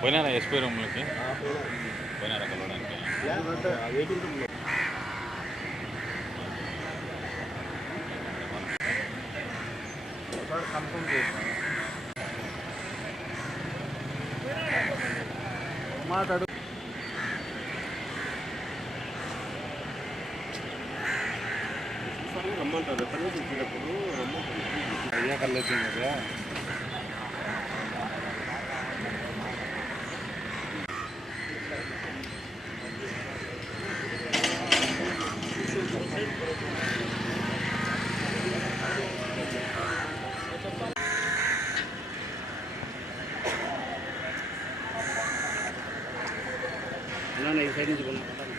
పోయినారా SP రూమ్లకి? పోయినారా కలవడానికి? మాట్లాడు. రమ్మంటారు ఎప్పటి నుంచి ఇచ్చినప్పుడు రమ్మంటారు అయ్యా కళ్ళు వచ్చింది కదా. ఈ సైడ్ నుంచి కొనుక్కుంటాను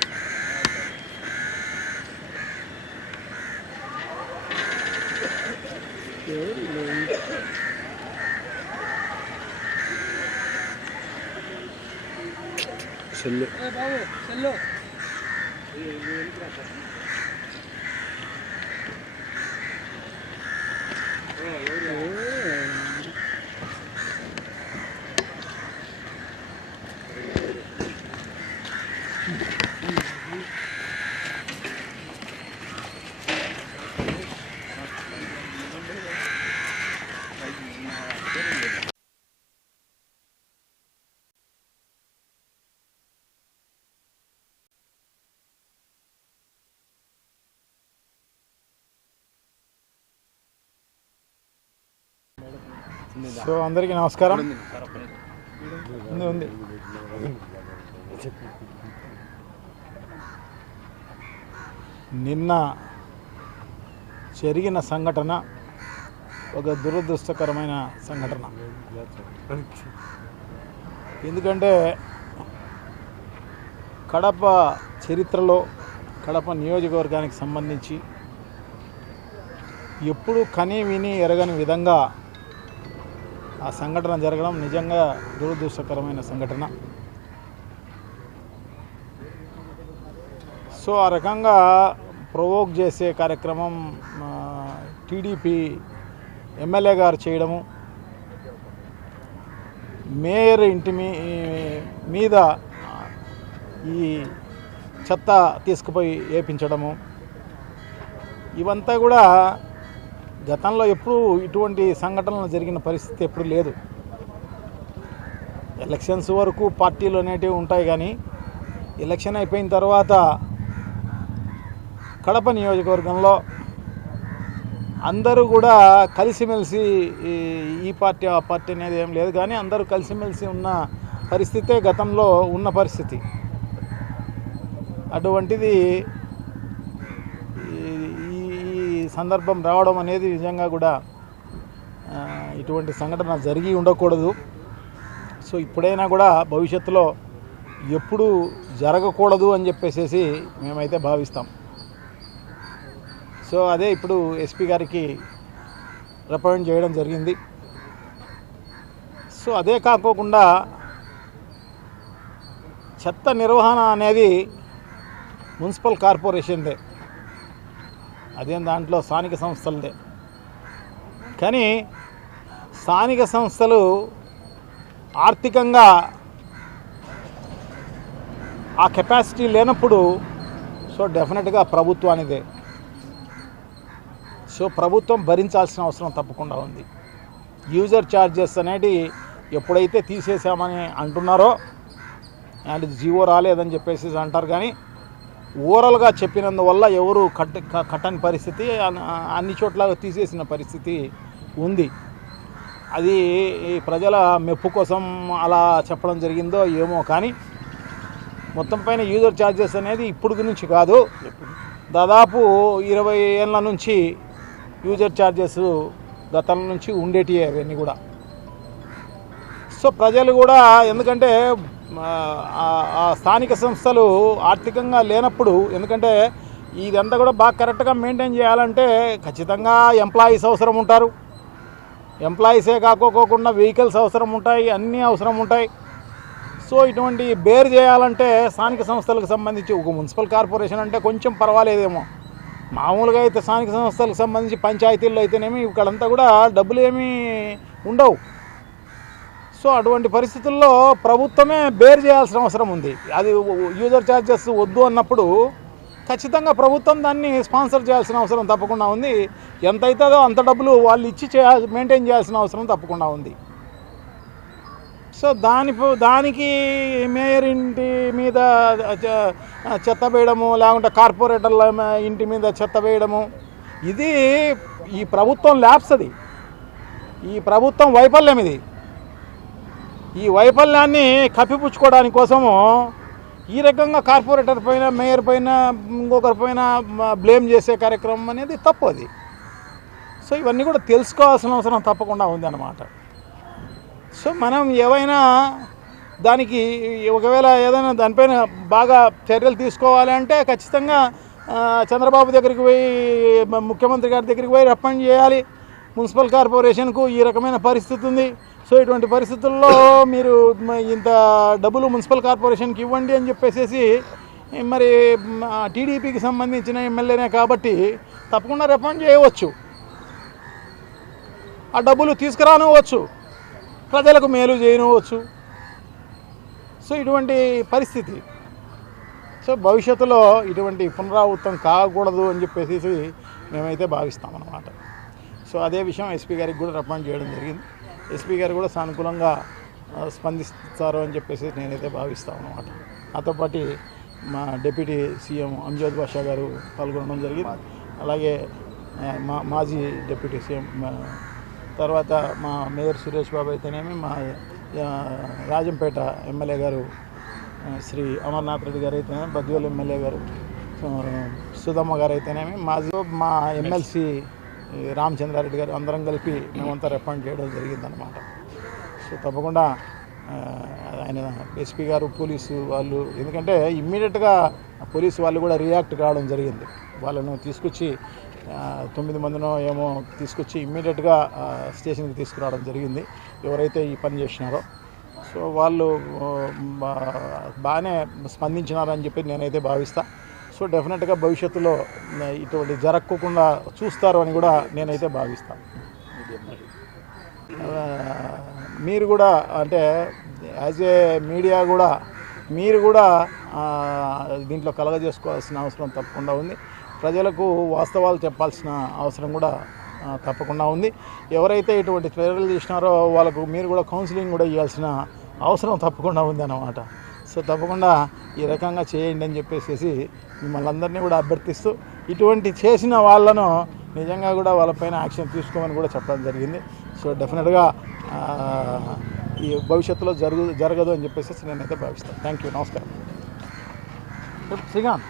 సెల్లు సో అందరికీ నమస్కారం. ఉంది ఉంది. నిన్న జరిగిన సంఘటన ఒక దురదృష్టకరమైన సంఘటన. ఎందుకంటే కడప చరిత్రలో కడప నియోజకవర్గానికి సంబంధించి ఎప్పుడు కని విని ఎరగని విధంగా ఆ సంఘటన జరగడం నిజంగా దురదృష్టకరమైన సంఘటన. సో ఆ రకంగా ప్రొవోక్ చేసే కార్యక్రమం టీడీపీ ఎమ్మెల్యే గారు చేయడము మేయర్ ఇంటి మీ మీద ఈ చెత్త తీసుకుపోయి వేపించడము ఇవంతా కూడా గతంలో ఎప్పుడూ ఇటువంటి సంఘటనలు జరిగిన పరిస్థితి ఎప్పుడు లేదు. ఎలక్షన్స్ వరకు పార్టీలు అనేటివి ఉంటాయి కానీ ఎలక్షన్ అయిపోయిన తర్వాత కడప నియోజకవర్గంలో అందరూ కూడా కలిసిమెలిసి ఈ- పార్టీ ఆ పార్టీ అనేది ఏం లేదు కానీ అందరూ కలిసిమెలిసి ఉన్న పరిస్థితే గతంలో ఉన్న పరిస్థితి. అటువంటిది ఈ- ఈ సందర్భం రావడం అనేది నిజంగా కూడా ఇటువంటి సంఘటన జరిగి ఉండకూడదు. సో ఇప్పుడైనా కూడా భవిష్యత్తులో ఎప్పుడు జరగకూడదు అని చెప్పేసి మేమైతే భావిస్తాం. సో అదే ఇప్పుడు ఎస్పీ గారికి రిప్రజెంట్ చేయడం జరిగింది. సో అదే కాకోకుండా చెత్త నిర్వహణ అనేది మున్సిపల్ కార్పొరేషన్దే. అదేం దాంట్లో స్థానిక సంస్థలదే కానీ స్థానిక సంస్థలు ఆర్థికంగా ఆ కెపాసిటీ లేనప్పుడు సో డెఫినెట్గా ప్రభుత్వానిదే. సో ప్రభుత్వం భరించాల్సిన అవసరం తప్పకుండా ఉంది. యూజర్ ఛార్జెస్ అనేది ఎప్పుడైతే తీసేసామని అంటున్నారో అండ్ జీవో రాలేదని చెప్పేసి అంటారు కానీ ఓరల్గా చెప్పినందువల్ల ఎవరు కట్ కట్టని పరిస్థితి అన్ని చోట్ల తీసేసిన పరిస్థితి ఉంది. అది ఈ ప్రజల మెప్పు కోసం అలా చెప్పడం జరిగిందో ఏమో కానీ మొత్తం పైన యూజర్ ఛార్జెస్ అనేది ఇప్పుడు నుంచి కాదు. దాదాపు ఇరవై ఏళ్ళ నుంచి యూజర్ ఛార్జెస్ గతం నుంచి ఉండేటివి అవన్నీ కూడా. సో ప్రజలు కూడా ఎందుకంటే స్థానిక సంస్థలు ఆర్థికంగా లేనప్పుడు ఎందుకంటే ఇదంతా కూడా బాగా కరెక్ట్గా మెయింటైన్ చేయాలంటే ఖచ్చితంగా ఎంప్లాయీస్ అవసరం ఉంటారు. ఎంప్లాయీసే కాకోకుండా వెహికల్స్ అవసరం ఉంటాయి అన్నీ అవసరం ఉంటాయి. సో ఇటువంటి బేర్ చేయాలంటే స్థానిక సంస్థలకు సంబంధించి ఒక మున్సిపల్ కార్పొరేషన్ అంటే కొంచెం పర్వాలేదేమో. మామూలుగా అయితే స్థానిక సంస్థలకు సంబంధించి పంచాయతీల్లో అయితేనేమి ఇక్కడంతా కూడా డబ్బులు ఏమీ ఉండవు. సో అటువంటి పరిస్థితుల్లో ప్రభుత్వమే బేర్ చేయాల్సిన అవసరం ఉంది. అది యూజర్ ఛార్జెస్ వద్దు అన్నప్పుడు ఖచ్చితంగా ప్రభుత్వం దాన్ని స్పాన్సర్ చేయాల్సిన అవసరం తప్పకుండా ఉంది. ఎంత అవుతుందో అంత డబ్బులు వాళ్ళు ఇచ్చి చేయా మెయింటైన్ చేయాల్సిన అవసరం తప్పకుండా ఉంది. సో దాని దానికి మేయర్ ఇంటి మీద చెత్త వేయడము లేకుంటే కార్పొరేటర్ల ఇంటి మీద చెత్త వేయడము ఇది ఈ ప్రభుత్వం ల్యాబ్స్ అది. ఈ ప్రభుత్వం వైఫల్యం ఇది. ఈ వైఫల్యాన్ని కప్పిపుచ్చుకోవడానికి కోసము ఈ రకంగా కార్పొరేటర్ పైన మేయర్ పైన ఇంకొకరి పైన బ్లేమ్ చేసే కార్యక్రమం అనేది తప్పు అది. సో ఇవన్నీ కూడా తెలుసుకోవాల్సిన అవసరం తప్పకుండా ఉంది అన్నమాట సో మనం ఏవైనా దానికి ఒకవేళ ఏదైనా దానిపైన బాగా చర్యలు తీసుకోవాలి అంటే ఖచ్చితంగా చంద్రబాబు దగ్గరికి పోయి ముఖ్యమంత్రి గారి దగ్గరికి పోయి రికమెండ్ చేయాలి. మున్సిపల్ కార్పొరేషన్కు ఈ రకమైన పరిస్థితి ఉంది. సో ఇటువంటి పరిస్థితుల్లో మీరు ఇంత డబ్బులు మున్సిపల్ కార్పొరేషన్కి ఇవ్వండి అని చెప్పేసి మరి టీడీపీకి సంబంధించిన ఎమ్మెల్యేనే కాబట్టి తప్పకుండా రిఫండ్ చేయవచ్చు. ఆ డబ్బులు తీసుకురానివ్వచ్చు. ప్రజలకు మేలు చేయనివ్వచ్చు. సో ఇటువంటి పరిస్థితి. సో భవిష్యత్తులో ఇటువంటి పునరావృతం కాకూడదు అని చెప్పేసి మేమైతే భావిస్తాం అన్నమాట సో అదే విషయం ఎస్పీ గారికి కూడా రికమెండ్ చేయడం జరిగింది. ఎస్పీ గారు కూడా సానుకూలంగా స్పందిస్తారు అని చెప్పేసి నేనైతే భావిస్తాను అనమాట నాతో పాటు మా డిప్యూటీ సీఎం అంజోద్ బాషా గారు పాల్గొనడం జరిగింది. అలాగే మా మాజీ డిప్యూటీ సీఎం తర్వాత మా మేయర్ సురేష్ బాబు అయితేనేమి మా రాజంపేట ఎమ్మెల్యే గారు శ్రీ అమర్నాథ్ రెడ్డి గారు అయితేనేమి బద్వేల్ ఎమ్మెల్యే గారు సుధమ్మ గారు అయితేనేమి మాజీ మా ఎమ్మెల్సీ రామచంద్రారెడ్డి గారు అందరం కలిపి మేమంతా రిఫండ్ చేయడం జరిగిందనమాట సో తప్పకుండా ఆయన ఎస్పీ గారు పోలీసు వాళ్ళు ఎందుకంటే ఇమ్మీడియట్గా పోలీసు వాళ్ళు కూడా రియాక్ట్ కావడం జరిగింది. వాళ్ళను తీసుకొచ్చి తొమ్మిది మందినో ఏమో తీసుకొచ్చి ఇమ్మీడియట్గా స్టేషన్కి తీసుకురావడం జరిగింది. ఎవరైతే ఈ పని చేసినారో. సో వాళ్ళు బా- బాగానే స్పందించినారని చెప్పి నేనైతే భావిస్తా. సో డెఫినెట్గా భవిష్యత్తులో ఇటువంటి జరగకుండా చూస్తారు అని కూడా నేనైతే భావిస్తాను మీరు కూడా అంటే యాజ్ ఏ మీడియా కూడా మీరు కూడా దీంట్లో కలగజేసుకోవాల్సిన అవసరం తప్పకుండా ఉంది. ప్రజలకు వాస్తవాలు చెప్పాల్సిన అవసరం కూడా తప్పకుండా ఉంది. ఎవరైతే ఇటువంటి చర్యలు చేసినారో వాళ్ళకు మీరు కూడా కౌన్సిలింగ్ కూడా ఇవ్వాల్సిన అవసరం తప్పకుండా ఉంది అన్నమాట సో తప్పకుండా ఈ రకంగా చేయండి అని చెప్పేసి మిమ్మల్ని అందరినీ కూడా అభ్యర్థిస్తూ ఇటువంటి చేసిన వాళ్ళను నిజంగా కూడా వాళ్ళపైన యాక్షన్ తీసుకోమని కూడా చెప్పడం జరిగింది. సో డెఫినెట్గా ఆ, ఈ భవిష్యత్తులో జరుగు జరగదు అని చెప్పేసి నేనైతే భావిస్తాను. Thank you. నమస్కారం. శ్రీకాంత్.